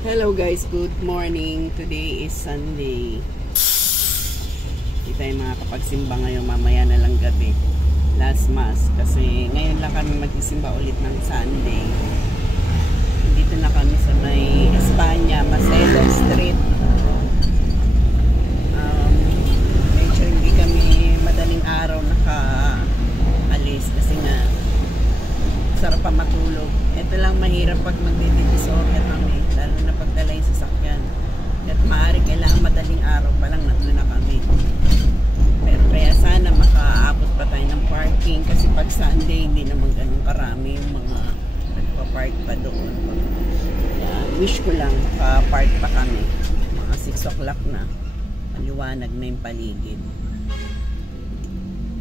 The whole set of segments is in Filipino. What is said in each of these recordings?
Hello guys, good morning. Today is Sunday. Hindi tayo makakapagsimba ngayon, mamaya na lang gabi. Last mass. Kasi ngayon lang kami magsisimba ulit ng Sunday. Dito na kami sa may Espanya, Macelo Street. Medyo hindi kami madaling araw nakaalis kasi nga sarap pa matulog. Ito lang mahirap pag magdidivisorya kami, lalo na pagdala yung sasakyan. At maaari kailangan madaling araw pa lang nandun na kami. Pero kaya sana makaabot pa tayo ng parking kasi pag Sunday hindi naman ganun karami yung mga nagpa-park pa doon. Kaya wish ko lang makapark pa kami. Mga 6 o'clock na. Maliwanag na yung paligid.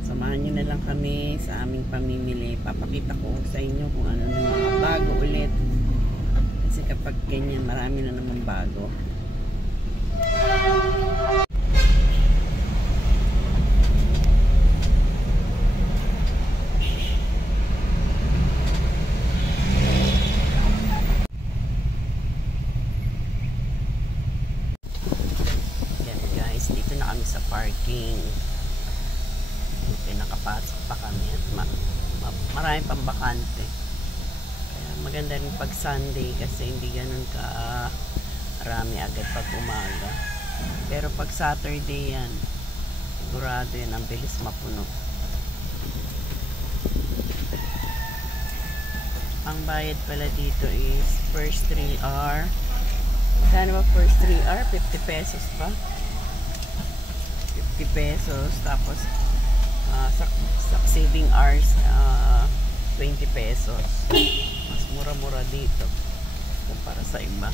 Samahan nyo na lang kami sa aming pamimili. Papakita ko sa inyo kung ano na mga bago ulit. Kasi kapag ganyan, marami na naman bago. Yan guys, dito na kami sa parking. Nakapasok pa kami at marami pang bakante. Kaya maganda rin pag Sunday kasi hindi ganun ka marami agad pag umaga. Pero pag Saturday yan, sigurado yan, ang bilis mapuno. Ang bayad pala dito is first 3 hour. Kano ba first 3 hour? 50 pesos ba? 50 pesos. Tapos saving hours 20 pesos. Mas mura-mura dito kumpara sa iba.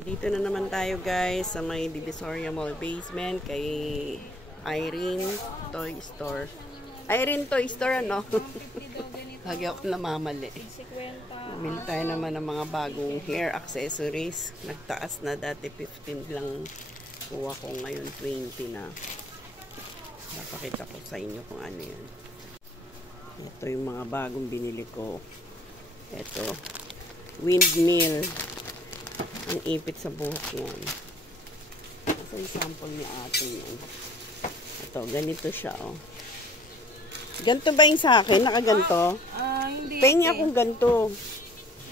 Dito na naman tayo guys sa may Divisoria Mall basement kay Irene Toy Store. Irene Toy Store ano? Lagi ako namamali. Bumili tayo naman ng mga bagong hair accessories. Nagtaas na, dati 15 lang kuha ko, ngayon 20 na. Napakita ko sa inyo kung ano yan. Ito yung mga bagong binili ko. Ito windmill. Ang ipit sa buhok yan. Ito yung sample ni ate yan. Ito, ganito siya oh. Ganto ba yung sa akin? Nakaganto? Hindi. Pengi akong ganto.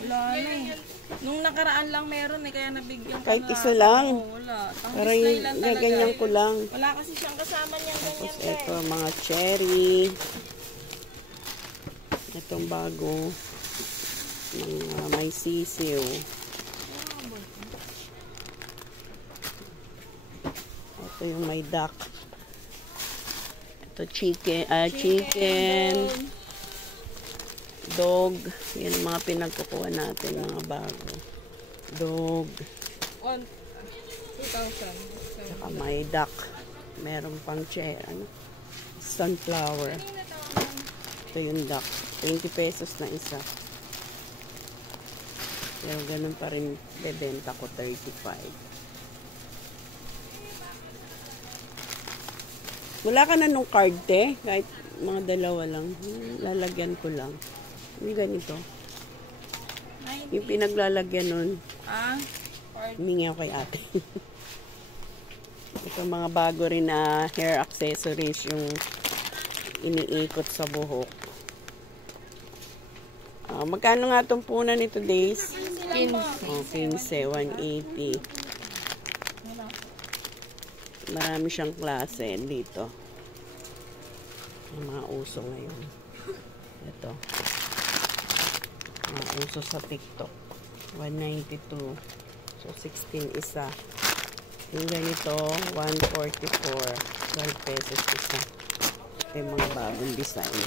Wala na eh. Nung nakaraan lang meron eh, kaya nabigyan ko kahit na. isa lang. Oo, wala. Para yung ganyan ko lang. Wala kasi siyang kasama niyan ganyan. Tapos ito, mga cherry. Itong bago. Mga may sisiw. Ito yung may duck. Ito chicken. Dog. Yan mga pinagkukuha natin, mga bago. Dog. 2,000. Saka may duck. Meron pang sunflower. Ito yung duck. 20 pesos na isa. Pero ganun pa rin bebenta ko, 35. Wala ka na nung card, te? Kahit mga dalawa lang. Lalagyan ko lang. Yung ganito. Yung pinaglalagyan nun. Humingi ako kay ate. Ito mga bago rin na hair accessories yung iniikot sa buhok. Magkano nga itong punan nito, Days? 15, 180. Marami siyang klase dito. Yung mga uso ngayon. Ito. Mga uso sa TikTok. 192. So, 16 isa. Yung ganito, 144. 12 pesos isa. Ito yung mga bagong design.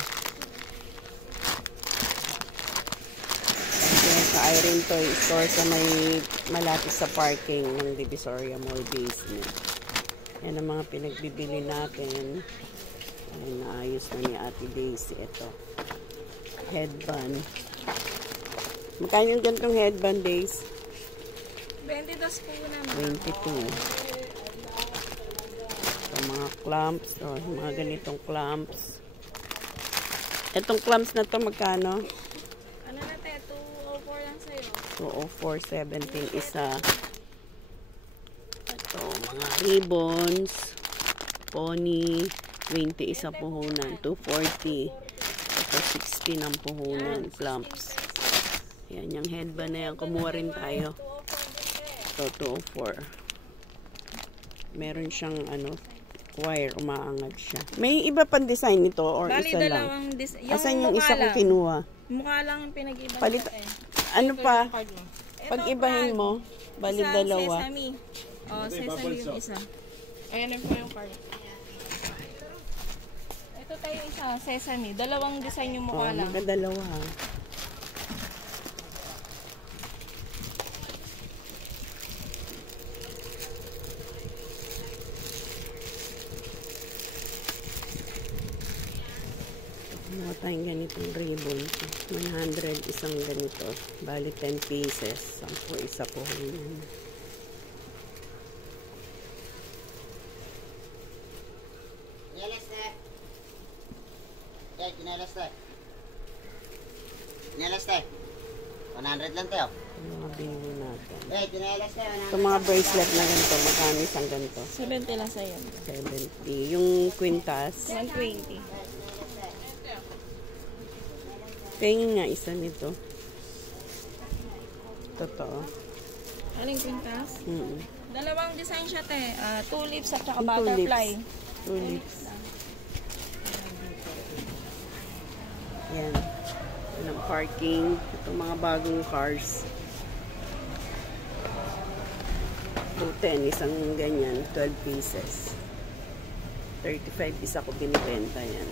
Ito sa Irene Toy Store sa may malapit sa parking ng Divisoria Mall basement. Yan ang mga pinagbibili natin. Ay, naayos na ni Ate Daisy. Ito. Headband. Magkano yung gantong headband, Daisy? 22 po naman. 22. Ito, mga clamps. Mga ganitong clamps. Itong clamps na to magkano? Ano na, te? 204 lang sa'yo. 204.17 isa. Ito, mga ribbons, pony, 20 isa puhunan, 240. Ito, 60 ang puhunan, plumps. Yan, yung headband na yan, kumuha rin tayo. Ito, 204. Meron siyang, ano, wire, umaangat siya. May iba pang design nito or Bali, isa lang? dalawang Asan yung mukha isa ko lang. kinuha? Mukha lang yung pinag-iba Palit, nila eh. ano Ito pa? yung card mo. Ito, Pag ibahin card. mo, bali Isang dalawa. sesame. Oh, sesame yung isa. Ayan po yung card. Ito tayo isa, sesame. Dalawang design yung Oh, mukha lang. magdadalawa. Kumuha tayong ganitong ribbon. 100 isang ganito. Bali 10 pieces. 10 isa po. Yan. Kinelas tayo. Kinelas tayo. 100 lang tayo. Yung mga binili natin. Kinelas tayo. Itong mga bracelet na ganito, magkano isang ganito? 70 lang sa'yo. 70. Yung quintas, 120. tingin nga isa nito. Totoo. Aling quintas? Dalawang design siya, te. Tulips at saka Yung butterfly. Tulips. Yan. Yan ang parking. Itong mga bagong cars. 210, isang ganyan. 12 pieces. 35 isa ko binibenta yan.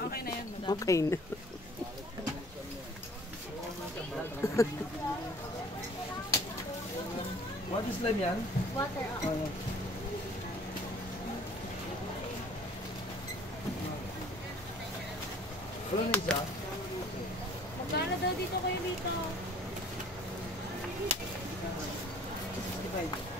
Okay na yan, madam. Okay na. What is lime yan? Water up. Wala na isa? Magkano daw dito kayo dito? 65.